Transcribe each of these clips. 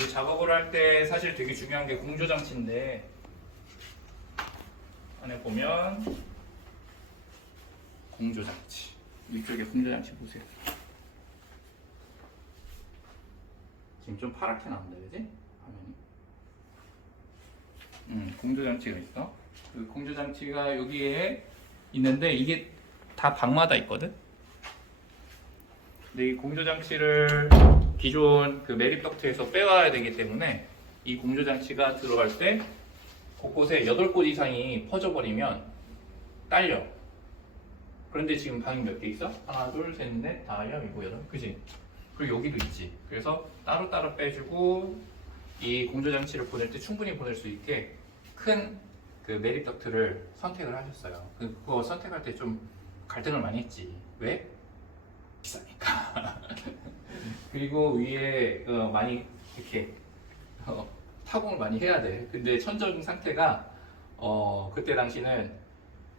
이 작업을 할 때 사실 되게 중요한 게 공조장치인데, 안에 보면 공조장치, 이쪽에 공조장치 보세요. 지금 좀 파랗게 나온다, 그지? 화면이. 공조장치가 있어. 그 공조장치가 여기에 있는데 이게 다 방마다 있거든. 근데 이 공조장치를 기존 그 매립 덕트에서 빼와야 되기 때문에 이 공조장치가 들어갈 때 곳곳에 8곳 이상이 퍼져버리면 딸려. 그런데 지금 방이 몇 개 있어? 하나, 둘, 셋, 넷, 다, 여, 일곱, 여덟. 그지? 그리고 여기도 있지. 그래서 따로따로 빼주고 이 공조장치를 보낼 때 충분히 보낼 수 있게 큰 그 매립 덕트를 선택을 하셨어요. 그거 선택할 때 좀 갈등을 많이 했지. 왜? 비싸니까. 그리고 위에 많이 이렇게 타공을 많이 해야 돼. 근데 천정 상태가 그때 당시는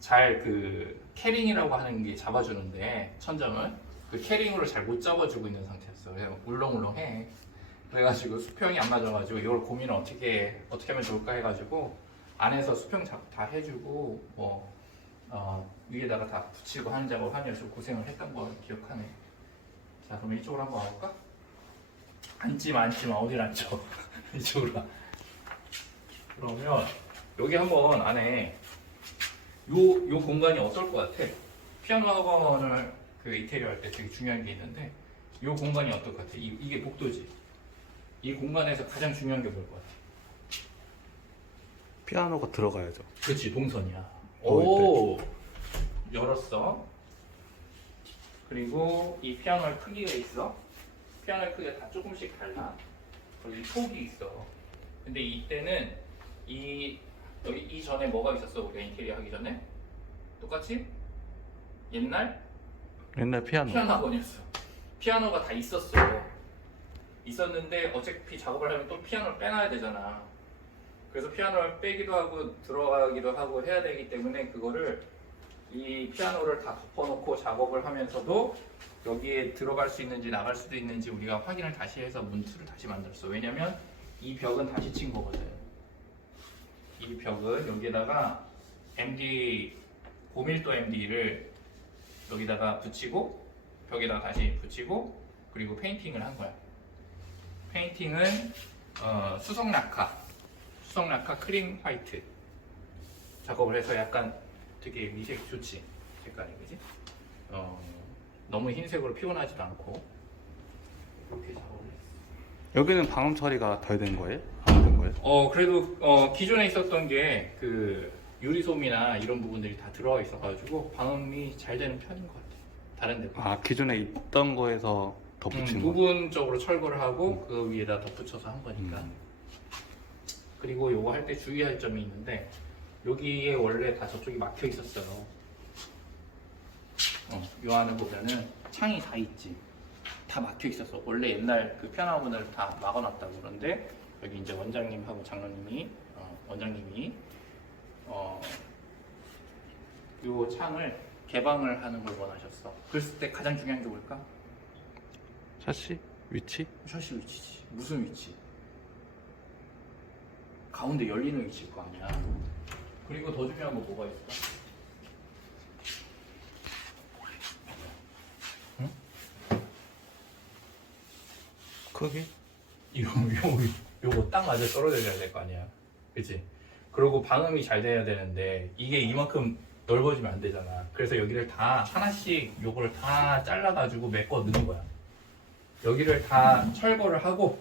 잘 그 캐링이라고 하는 게 잡아주는데 천정을 그 캐링으로 잘 못 잡아주고 있는 상태였어. 그래서 울렁울렁해. 그래가지고 수평이 안 맞아가지고 이걸 고민을 어떻게 하면 좋을까 해가지고 안에서 수평 작업 다 해주고 뭐 위에다가 다 붙이고 하는 작업 하면서 고생을 했던 걸 기억하네. 자, 그럼 이쪽으로 한번 와볼까? 앉지마 어딜 앉죠? 이쪽으로 와. 그러면 여기 한번 안에 요 공간이 어떨 것 같아? 피아노 학원을 그 인테리어 할 때 되게 중요한 게 있는데 요 공간이 어떨 것 같아? 이게 복도지? 이 공간에서 가장 중요한 게 뭘 것 같아? 피아노가 들어가야죠. 그렇지, 동선이야. 오, 열었어. 그리고 이 피아노의 크기가 있어. 피아노의 크기가 다 조금씩 달라. 그리고 이 폭이 있어. 근데 이때는 여기 이전에 뭐가 있었어? 우리가 인테리어 하기 전에? 똑같이? 옛날 피아노. 피아노 학원이었어. 피아노가 다 있었어. 있었는데 어차피 작업을 하면 또 피아노를 빼놔야 되잖아. 그래서 피아노를 빼기도 하고 들어가기도 하고 해야 되기 때문에 그거를 이 피아노를 다 덮어놓고 작업을 하면서도 여기에 들어갈 수 있는지 나갈 수도 있는지 우리가 확인을 다시 해서 문틀을 다시 만들었어. 왜냐면 이 벽은 다시 친 거거든. 이 벽은 여기에다가 MD 고밀도 MD를 여기다가 붙이고 벽에다가 다시 붙이고 그리고 페인팅을 한 거야. 페인팅은 수성 라카 크림 화이트 작업을 해서 약간 되게 미색 좋지 색깔이, 그지? 너무 흰색으로 피곤하지도 않고 이렇게 작업을 했어. 여기는 방음 처리가 덜 된 거예요? 안 된 거예요? 그래도 기존에 있었던 게 그 유리솜이나 이런 부분들이 다 들어가 있어가지고 방음이 잘 되는 편인 것 같아. 다른 데. 아, 기존에 있던 거에서 덧붙인 거. 부분적으로 철거를 하고 그 위에다 덧붙여서 한 거니까. 그리고 요거 할 때 주의할 점이 있는데 여기에 원래 다 저쪽이 막혀 있었어요. 요 안에 보면은 창이 다 있지. 다 막혀 있었어. 원래 옛날 그 피아노 문을 다 막아놨다고. 그런데 여기 이제 원장님하고 장로님이 원장님이 요 창을 개방을 하는 걸 원하셨어. 그랬을 때 가장 중요한 게 뭘까? 샤시? 위치? 샤시 위치지. 무슨 위치? 가운데 열리는 위치일 거 아니야. 그리고 더 중요한 거 뭐가 있을까? 응? 크기? 요거 딱 맞아 떨어져야 될 거 아니야. 그치? 그리고 방음이 잘 돼야 되는데 이게 이만큼 넓어지면 안 되잖아. 그래서 여기를 다 하나씩 요거를 다 잘라가지고 메꿔 넣는 거야. 여기를 다 철거를 하고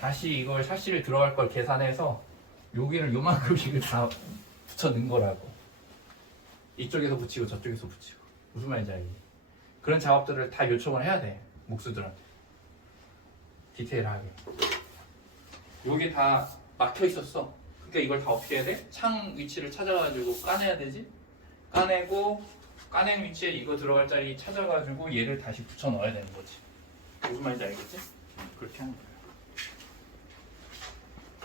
다시 이걸 샤시를 들어갈 걸 계산해서 여기를 요만큼씩을 다 붙여 넣은 거라고. 이쪽에서 붙이고 저쪽에서 붙이고. 무슨 말인지 알지? 그런 작업들을 다 요청을 해야 돼. 목수들한테. 디테일하게. 여기 다 막혀 있었어. 그러니까 이걸 다 어떻게 해야 돼? 창 위치를 찾아가지고 까내야 되지? 까내고 까낸 위치에 이거 들어갈 자리 찾아가지고 얘를 다시 붙여 넣어야 되는 거지. 무슨 말인지 알겠지? 그렇게 하는 거야.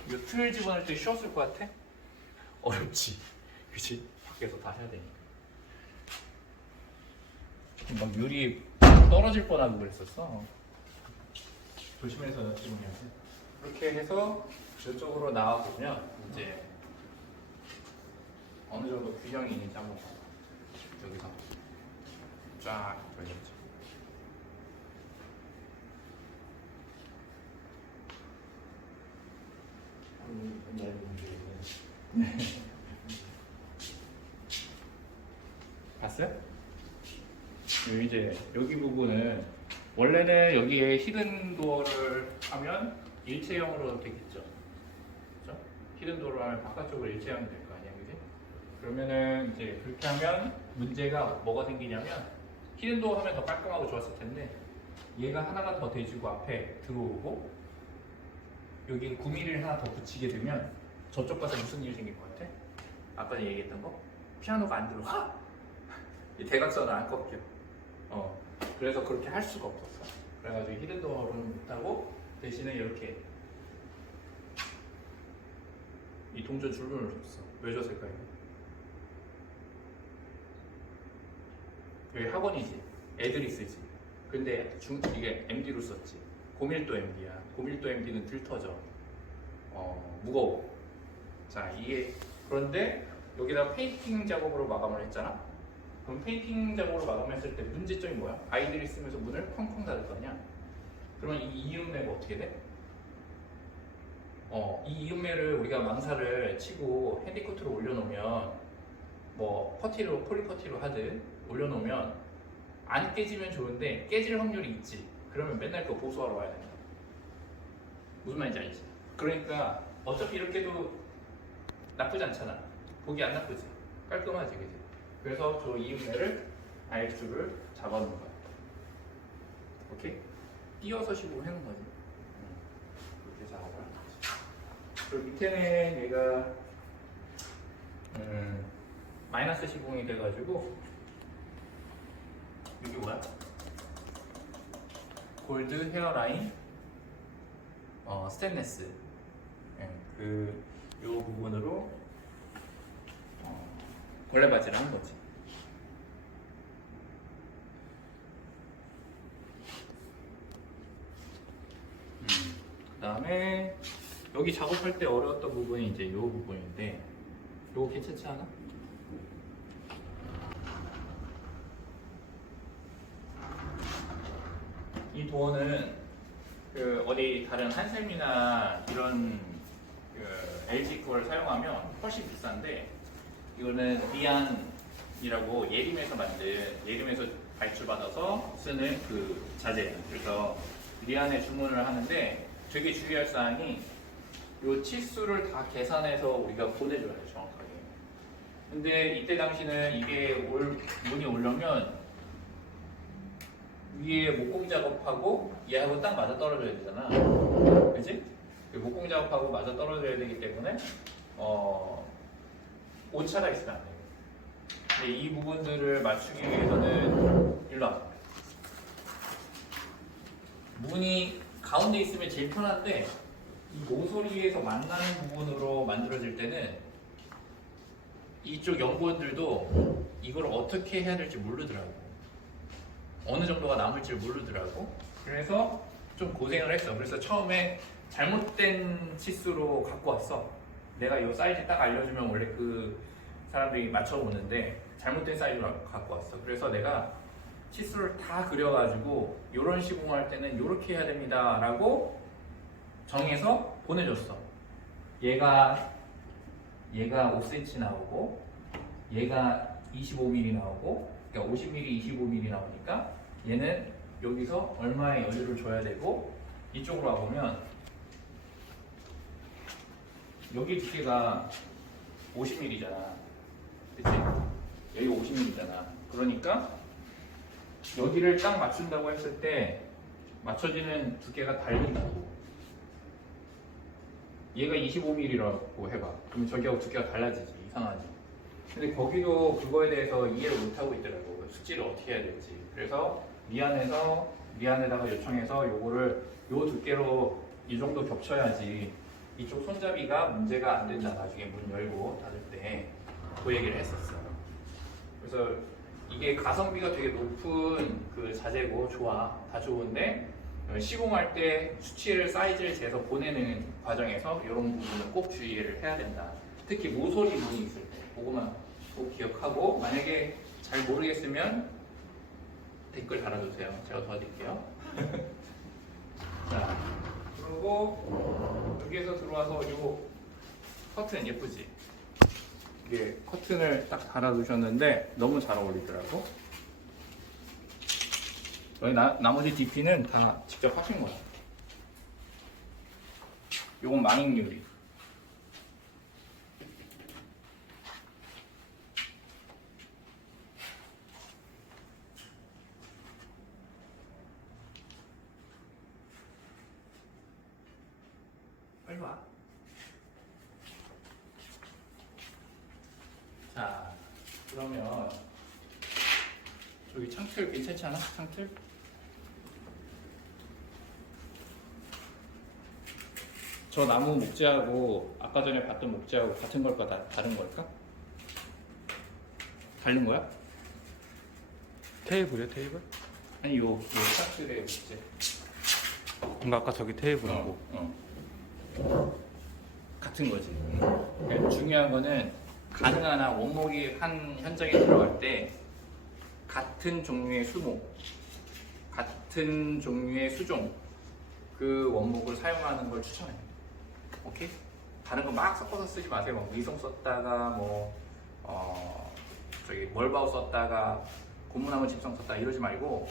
이거 틀 집어넣을 때 쉬웠을 것 같아? 어렵지. 그치? 밖에서 다 해야 되니까. 막 유리 떨어질 뻔하고 그랬었어. 조심해서 집어넣어야 돼. 그렇게 해서 이쪽으로 나와 보면 이제 어느 정도 균형이 있는지 한번 봐봐. 여기서 쫙 돌리죠. 봤어요? 이제 여기 부분은 원래는 여기에 히든 도어를 하면 일체형으로 되겠죠. 그렇죠? 히든 도어를 하면 바깥쪽으로 일체형이 될 거 아니야, 그지? 그러면은 이제 그렇게 하면 문제가 뭐가 생기냐면 히든 도어 하면 더 깔끔하고 좋았을 텐데 얘가 하나가 더 돼지고 앞에 들어오고 여기 9mm를 하나 더 붙이게 되면 저쪽 가서 무슨 일이 생길 것 같아? 아까 얘기했던 거? 피아노가 안 들어가. 이 대각선을 안 꺾여. 그래서 그렇게 할 수가 없었어. 그래가지고 히든 도어는 못하고 대신에 이렇게 이 동전 줄눈을 줬어. 왜 줬을까요? 여기 학원이지. 애들이 쓰지. 근데 이게 MD로 썼지. 고밀도 MD야. 고밀도 MD는 들터져. 무거워. 자, 이게 그런데 여기다 페인팅 작업으로 마감을 했잖아. 그럼 페인팅 작업으로 마감했을 때 문제점이 뭐야? 아이들이 쓰면서 문을 쾅쾅 닫을 거 아니야? 그러면 이 이음매가 어떻게 돼? 이 이음매를 우리가 망사를 치고 핸디코트로 올려놓으면 뭐 퍼티로 폴리퍼티로 하든 올려놓으면 안 깨지면 좋은데 깨질 확률이 있지. 그러면 맨날 그거 보수하러 와야 된다. 무슨 말인지 알지? 그러니까 어차피 이렇게 해도 나쁘지 않잖아. 보기 안 나쁘지? 깔끔하지, 그지? 그래서 저 이음매를 알수를 잡아놓은 거야. 오케이? 띄어서 시공을 해놓은 거지. 그렇게 작업을 하는 거지. 그리고 밑에는 얘가 마이너스 시공이 돼가지고 이게 뭐야? 골드 헤어라인 스테인레스 요 부분으로 걸레바지를 한 거지. 그다음에 여기 작업할 때 어려웠던 부분이 이제 이 부분인데, 이거 괜찮지 않아? 이 도어는 그 어디 다른 한샘이나 이런 그 LG 거를 사용하면 훨씬 비싼데, 이거는 리안이라고 예림에서 만든, 예림에서 발주받아서 쓰는 그 자재예요. 그래서 리안에 주문을 하는데 되게 주의할 사항이 이 치수를 다 계산해서 우리가 보내줘야 돼요, 정확하게. 근데 이때 당시는 이게 문이 오려면 위에 목공 작업하고 얘하고 딱 맞아 떨어져야 되잖아. 그치? 목공 작업하고 맞아 떨어져야 되기 때문에 오차가 있으면 안 돼요. 근데 이 부분들을 맞추기 위해서는 일로 와. 문이 가운데 있으면 제일 편한데 이 모서리에서 만나는 부분으로 만들어질 때는 이쪽 연구원들도 이걸 어떻게 해야 될지 모르더라고. 어느 정도가 남을지 모르더라고. 그래서 좀 고생을 했어. 그래서 처음에 잘못된 치수로 갖고 왔어. 내가 이 사이즈 딱 알려주면 원래 그 사람들이 맞춰보는데 잘못된 사이즈로 갖고 왔어. 그래서 내가 치수를 다 그려가지고 이런 시공할 때는 이렇게 해야 됩니다 라고 정해서 보내줬어. 얘가 5cm 나오고 얘가 25mm 나오고, 그러니까 50mm, 25mm 나오니까 얘는 여기서 얼마의 여유를 줘야 되고, 이쪽으로 와보면 여기 두께가 50mm잖아. 그치? 여기 50mm잖아. 그러니까 여기를 딱 맞춘다고 했을 때 맞춰지는 두께가 다르다고. 얘가 25mm라고 해봐. 그럼 저기하고 두께가 달라지지. 이상하지. 근데 거기도 그거에 대해서 이해를 못하고 있더라고. 숙지를 어떻게 해야 될지. 그래서 미안에다가 요청해서 요거를 요 두께로 이 정도 겹쳐야지 이쪽 손잡이가 문제가 안 된다. 나중에 문 열고 닫을 때 그 얘기를 했었어. 그래서 이게 가성비가 되게 높은 그 자재고 좋아. 다 좋은데 시공할 때 수치를 사이즈를 재서 보내는 과정에서 이런 부분은 꼭 주의를 해야 된다. 특히 모서리 문이 있을 때 그거만 꼭 기억하고 만약에 잘 모르겠으면 댓글 달아주세요. 제가 도와드릴게요. 자, 그리고 여기에서 들어와서 이 커튼 예쁘지? 이게 커튼을 딱 달아두셨는데 너무 잘 어울리더라고. 여기 나머지 DP는 다 직접 하신 거야. 요건 망인 유리. 빨리 와. 자, 그러면 저기 창틀 괜찮지 않아? 창틀? 저 나무 목재하고 아까 전에 봤던 목재하고 같은 걸까 다른 걸까? 다른 거야? 테이블이야 테이블? 아니 요 창틀의 목재. 뭔가 아까 저기 테이블하고 같은 거지. 그러니까 중요한 거는 가능한 한 원목이 한 현장에 들어갈 때 같은 종류의 수목, 같은 종류의 수종 그 원목을 사용하는 걸 추천해요. 오케이? 다른 거 막 섞어서 쓰지 마세요. 뭐 위성 썼다가 저기 멀바우 썼다가 고무나무 집성 썼다 이러지 말고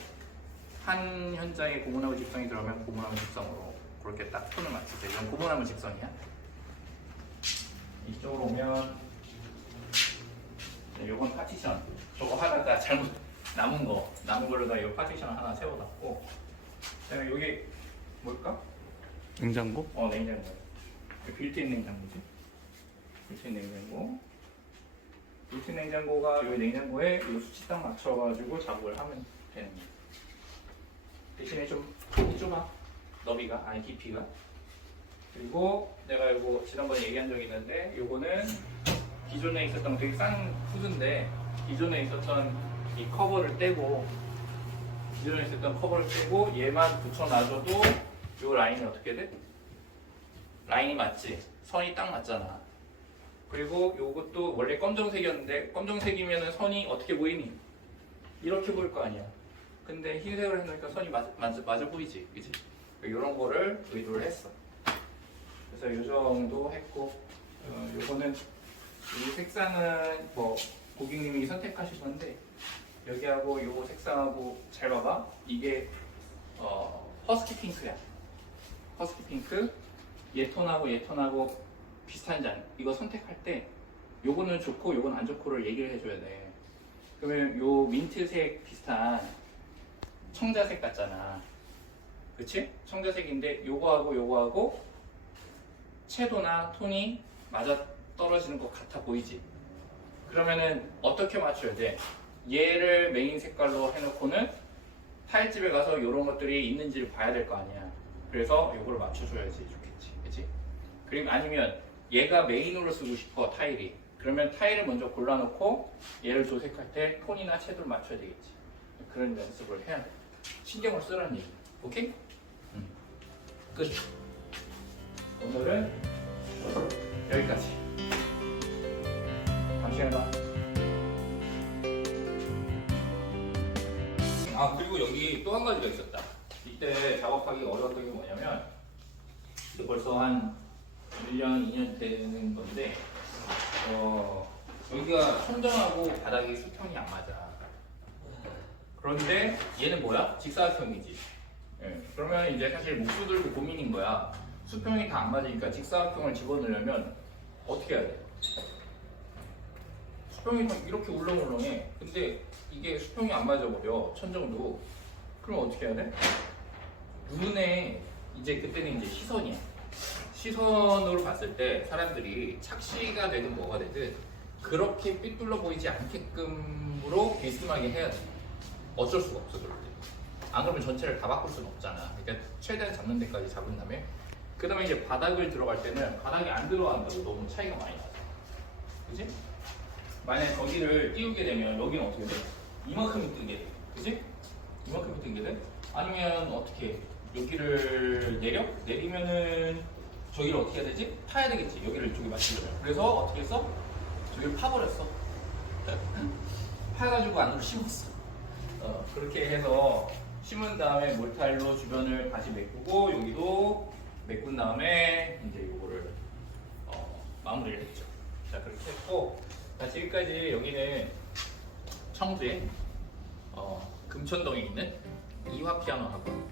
한 현장에 고무나무 집성이 들어가면 고무나무 집성으로 그렇게 딱 톤을 맞추세요. 이건 고무나무 집성이야. 이쪽으로 오면 요건 파티션. 저거 하다가 잘못 남은 걸로다 이 파티션 하나 세워놨고 그다음에 여기 뭘까? 냉장고? 냉장고. 빌트인 냉장고지. 빌트인 냉장고. 빌트인 냉장고가 이 냉장고에 이 수치 딱 맞춰가지고 작업을 하면 되는 거야. 대신에 좀 좁아. 너비가 아니 깊이가. 그리고 내가 이거 지난번에 얘기한 적이 있는데 요거는 기존에 있었던 되게 싼 후드인데 기존에 있었던 이 커버를 떼고 기존에 있었던 커버를 떼고 얘만 붙여놔줘도 요 라인이 어떻게 돼? 라인이 맞지? 선이 딱 맞잖아. 그리고 요것도 원래 검정색이었는데 검정색이면 선이 어떻게 보이니? 이렇게 보일 거 아니야. 근데 흰색으로 해놓으니까 선이 맞아 보이지? 그치? 이런 거를 의도를 했어. 그래서 요 정도 했고 요거는 이 색상은 뭐 고객님이 선택하실 건데 여기하고 요거 색상하고 잘 봐봐. 이게 허스키 핑크야. 허스키 핑크. 얘 톤하고 얘 톤하고 비슷한 잔. 이거 선택할 때 요거는 좋고 요건 안 좋고를 얘기를 해줘야 돼. 그러면 요 민트색 비슷한 청자색 같잖아. 그치? 청자색인데 요거하고 요거하고 채도나 톤이 맞아 떨어지는 것 같아 보이지? 그러면은 어떻게 맞춰야 돼? 얘를 메인 색깔로 해놓고는 타일집에 가서 이런 것들이 있는지를 봐야 될 거 아니야. 그래서 요거를 맞춰줘야지 좋겠지. 그치? 그리고 아니면 얘가 메인으로 쓰고 싶어 타일이. 그러면 타일을 먼저 골라놓고 얘를 도색할 때 톤이나 채도를 맞춰야 되겠지. 그런 연습을 해야 돼. 신경을 쓰라는 얘기. 오케이? 끝. 오늘은 여기까지. 잠시만 봐. 그리고 여기 또 한 가지가 있었다. 이때 작업하기 어려웠던 게 뭐냐면 이제 벌써 한 1년, 2년 되는 건데 여기가 천정하고 바닥이 수평이 안 맞아. 그런데 얘는 뭐야? 직사각형이지. 그러면 이제 사실 목수들도 고민인 거야. 수평이 다 안 맞으니까 직사각형을 집어넣으려면 어떻게 해야 돼? 수평이 이렇게 울렁울렁해. 근데 이게 수평이 안 맞아버려. 천정도. 그럼 어떻게 해야 돼? 눈에 이제 그때는 이제 시선이야. 시선으로 봤을 때 사람들이 착시가 되든 뭐가 되든 그렇게 삐뚤러 보이지 않게끔으로 비스듬하게 해야 돼. 어쩔 수가 없어 그럴 때. 안 그러면 전체를 다 바꿀 수는 없잖아. 그러니까 최대한 잡는 데까지 잡은 다음에 그 다음에 이제 바닥을 들어갈 때는 바닥이 안 들어간다고 너무 차이가 많이 나죠. 그치? 만약에 거기를 띄우게 되면 여기는 어떻게 돼? 이만큼이 뜨게 돼. 그치? 이만큼이 뜨게 돼? 아니면 어떻게 여기를 내리면은 저기를 어떻게 해야 되지? 파야 되겠지. 여기를 저기 맞추려면. 그래서 어떻게 했어? 저기를 파버렸어. 파가지고 안으로 심었어. 그렇게 해서 심은 다음에 몰타일로 주변을 다시 메꾸고 여기도 메꾼 다음에 이제 이거를 마무리를 했죠. 자, 그렇게 했고, 자, 지금까지 여기는 청주에 금천동에 있는 이화 피아노 학원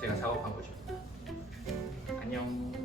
제가 작업한 곳입니다. 안녕.